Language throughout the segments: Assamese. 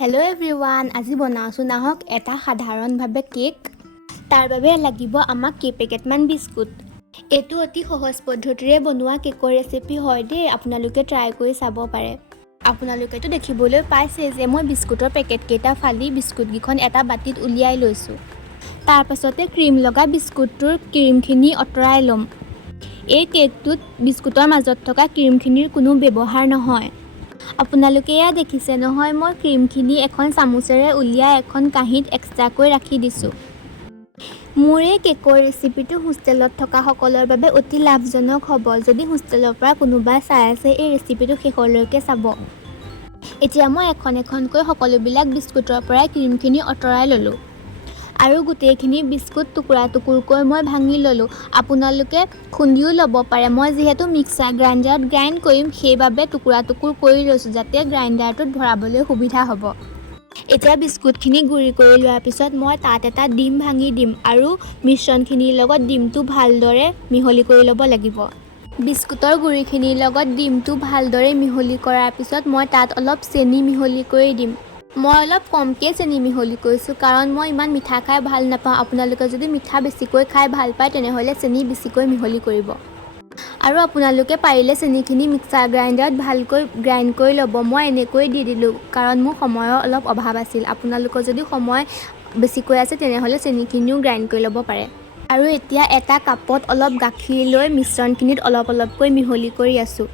হেল্ল' এভৰিৱান, আজি বনাওঁচোন আহক এটা সাধাৰণভাৱে কেক। তাৰ বাবে লাগিব আমাক কেইপেকেটমান বিস্কুট। এইটো অতি সহজ পদ্ধতিৰে বনোৱা কেকৰ ৰেচিপি হয় দেই, আপোনালোকে ট্ৰাই কৰি চাব পাৰে। আপোনালোকেতো দেখিবলৈ পাইছে যে মই বিস্কুটৰ পেকেটকেইটা ফালি বিস্কুটকেইখন এটা বাতিত উলিয়াই লৈছোঁ। তাৰ পাছতে ক্ৰীম লগা বিস্কুটটোৰ ক্ৰীমখিনি আঁতৰাই ল'ম। এই কেকটোত বিস্কুটৰ মাজত থকা ক্ৰীমখিনিৰ কোনো ব্যৱহাৰ নহয়। আপোনালোকে এয়া দেখিছে নহয়, মই ক্ৰীমখিনি এখন চামুচেৰে উলিয়াই এখন কাঁহীত এক্সট্ৰাকৈ ৰাখি দিছোঁ। মোৰ এই কেকৰ ৰেচিপিটো হোষ্টেলত থকা সকলৰ বাবে অতি লাভজনক হ'ব। যদি হোষ্টেলৰ পৰা কোনোবা চাই আছে, এই ৰেচিপিটো শেষলৈকে চাব। এতিয়া মই এখন এখনকৈ সকলোবিলাক বিস্কুটৰ পৰাই ক্ৰীমখিনি আঁতৰাই ল'লোঁ আৰু গোটেইখিনি বিস্কুট টুকুৰা টুকুৰকৈ মই ভাঙি ল'লোঁ। আপোনালোকে খুন্দিও ল'ব পাৰে। মই যিহেতু মিক্সাৰ গ্ৰাইণ্ডাৰত গ্ৰাইণ্ড কৰিম, সেইবাবে টুকুৰা টুকুৰ কৰি লৈছোঁ যাতে গ্ৰাইণ্ডাৰটোত ভৰাবলৈ সুবিধা হ'ব। এতিয়া বিস্কুটখিনি গুড়ি কৰি লোৱাৰ পিছত মই তাত এটা ডিম ভাঙি দিম আৰু মিশ্ৰণখিনিৰ লগত ডিমটো ভালদৰে মিহলি কৰি ল'ব লাগিব। বিস্কুটৰ গুড়িখিনিৰ লগত ডিমটো ভালদৰে মিহলি কৰাৰ পিছত মই তাত অলপ চেনি মিহলি কৰি দিম। মই অলপ কমকৈ চেনি মিহলি কৰিছোঁ কাৰণ মই ইমান মিঠা খাই ভাল নাপাওঁ। আপোনালোকে যদি মিঠা বেছিকৈ খাই ভাল পায় তেনেহ'লে চেনি বেছিকৈ মিহলি কৰিব। আৰু আপোনালোকে পাৰিলে চেনিখিনি মিক্সাৰ গ্ৰাইণ্ডাৰত ভালকৈ গ্ৰাইণ্ড কৰি ল'ব। মই এনেকৈ দি দিলোঁ কাৰণ মোৰ সময়ৰ অলপ অভাৱ আছিল। আপোনালোকৰ যদি সময় বেছিকৈ আছে তেনেহ'লে চেনিখিনিও গ্ৰাইণ্ড কৰি ল'ব পাৰে। আৰু এতিয়া এটা কাপত অলপ গাখীৰ লৈ মিশ্ৰণখিনিত অলপ অলপকৈ মিহলি কৰি আছোঁ।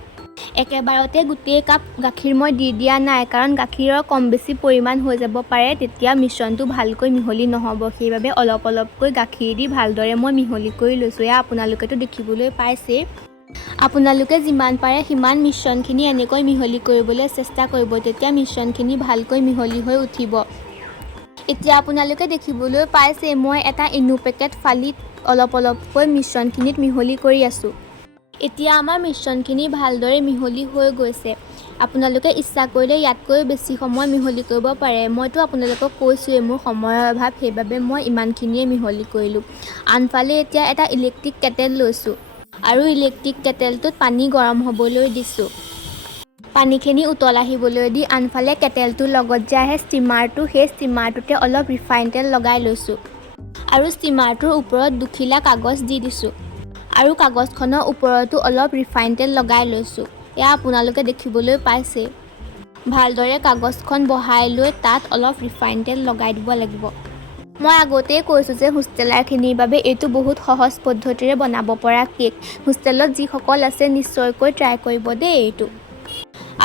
একেবাৰতে গোটেই কাপ গাখীৰ মই দি দিয়া নাই কাৰণ গাখীৰৰ কম বেছি পৰিমাণ হৈ যাব পাৰে, তেতিয়া মিশ্ৰণটো ভালকৈ মিহলি নহ'ব। সেইবাবে অলপ অলপকৈ গাখীৰ দি ভালদৰে মই মিহলি কৰি লৈছোঁ। এয়া আপোনালোকেতো দেখিবলৈ পাইছেই। আপোনালোকে যিমান পাৰে সিমান মিশ্ৰণখিনি এনেকৈ মিহলি কৰিবলৈ চেষ্টা কৰিব, তেতিয়া মিশ্ৰণখিনি ভালকৈ মিহলি হৈ উঠিব। এতিয়া আপোনালোকে দেখিবলৈ পাইছে মই এটা ইনো পেকেট ফালি অলপ অলপকৈ মিশ্ৰণখিনিত মিহলি কৰি আছোঁ। এতিয়া আমাৰ মিশ্ৰণখিনি ভালদৰে মিহলি হৈ গৈছে। আপোনালোকে ইচ্ছা কৰিলে ইয়াতকৈ বেছি সময় মিহলি কৰিব পাৰে। মইতো আপোনালোকক কৈছোঁৱেই মোৰ সময়ৰ অভাৱ, সেইবাবে মই ইমানখিনিয়ে মিহলি কৰিলোঁ। আনফালে এতিয়া এটা ইলেক্ট্ৰিক কেটেল লৈছোঁ আৰু ইলেক্ট্ৰিক কেটেলটোত পানী গৰম হ'বলৈ দিছোঁ। পানীখিনি উতল আহিবলৈ দি আনফালে কেটেলটোৰ লগত যে আহে ষ্টিমাৰটো, সেই ষ্টিমাৰটোতে অলপ ৰিফাইন তেল লগাই লৈছোঁ আৰু ষ্টিমাৰটোৰ ওপৰত দুখিলা কাগজ দি দিছোঁ আৰু কাগজখনৰ ওপৰতো অলপ ৰিফাইন তেল লগাই লৈছোঁ। এয়া আপোনালোকে দেখিবলৈ পাইছে। ভালদৰে কাগজখন বহাই লৈ তাত অলপ ৰিফাইন তেল লগাই দিব লাগিব। মই আগতেই কৈছোঁ যে হোষ্টেলাৰখিনিৰ বাবে এইটো বহুত সহজ পদ্ধতিৰে বনাব পৰা কেক। হোষ্টেলত যিসকল আছে নিশ্চয়কৈ ট্ৰাই কৰিব দেই এইটো।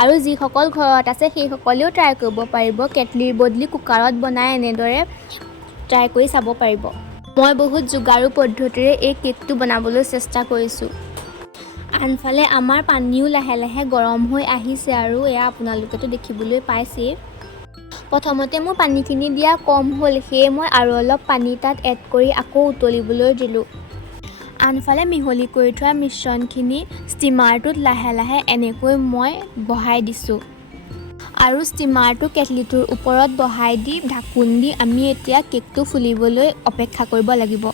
আৰু যিসকল ঘৰত আছে সেইসকলেও ট্ৰাই কৰিব পাৰিব। কেটলিৰ বদলি কুকাৰত বনাই এনেদৰে ট্ৰাই কৰি চাব পাৰিব। মই বহুত যোগাৰু পদ্ধতিৰে এই কেকটো বনাবলৈ চেষ্টা কৰিছোঁ। আনফালে আমাৰ পানীও লাহে লাহে গৰম হৈ আহিছে আৰু এয়া আপোনালোকেতো দেখিবলৈ পাইছেই। প্ৰথমতে মোৰ পানীখিনি দিয়া কম হ'ল, সেয়ে মই আৰু অলপ পানী তাত এড কৰি আকৌ উতলিবলৈ দিলোঁ। আনফালে মিহলি কৰি থোৱা মিশ্ৰণখিনি ষ্টিমাৰটোত লাহে লাহে এনেকৈ মই বহাই দিছোঁ আৰু ষ্টিমাৰটো কেটলিটোৰ ওপৰত বহাই দি ঢাকোন দি আমি এতিয়া কেকটো ফুলিবলৈ অপেক্ষা কৰিব লাগিব।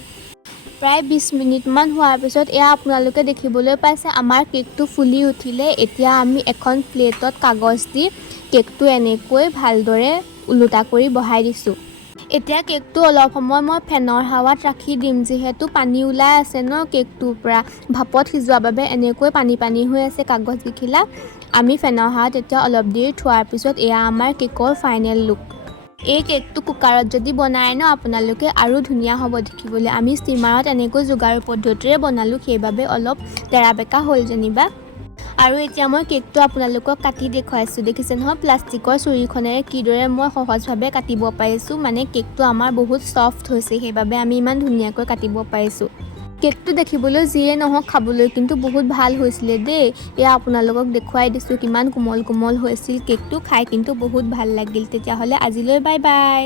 প্ৰায় 20 মিনিটমান হোৱাৰ পিছত এয়া আপোনালোকে দেখিবলৈ পাইছে আমাৰ কেকটো ফুলি উঠিলে। এতিয়া আমি এখন প্লেটত কাগজ দি কেকটো এনেকৈ ভালদৰে ওলোটা কৰি বহাই দিছোঁ। এতিয়া কেকটো অলপ সময় মই ফেনৰ হাৱাত ৰাখি দিম, যিহেতু পানী ওলাই আছে ন কেকটোৰ পৰা। ভাপত সিজোৱাৰ বাবে এনেকৈ পানী পানী হৈ আছে কাগজকেইখিলা। আমি ফেনৰ হাৱাত এতিয়া অলপ দেৰি থোৱাৰ পিছত এয়া আমাৰ কেকৰ ফাইনেল লুক। এই কেকটো কুকাৰত যদি বনায় ন আপোনালোকে আৰু ধুনীয়া হ'ব দেখিবলৈ। আমি ষ্টিমাৰত এনেকৈ যোগাৰু পদ্ধতিৰে বনালোঁ, সেইবাবে অলপ তেৰা বেকা হ'ল যেনিবা। আৰু এতিয়া মই কেকটো আপোনালোকক কাটি দেখুৱাইছোঁ। দেখিছে নহয় প্লাষ্টিকৰ ছুৰীখনেৰে কিদৰে মই সহজভাৱে কাটিব পাৰিছোঁ। মানে কেকটো আমাৰ বহুত ছফ্ট হৈছে, সেইবাবে আমি ইমান ধুনীয়াকৈ কাটিব পাৰিছোঁ। কেকটো দেখিবলৈ যিয়ে নহওক খাবলৈ কিন্তু বহুত ভাল হৈছিলে দেই। এয়া আপোনালোকক দেখুৱাই দিছোঁ কিমান কোমল কোমল হৈছিল কেকটো। খাই কিন্তু বহুত ভাল লাগিল। তেতিয়াহ'লে আজিলৈ বাই বাই।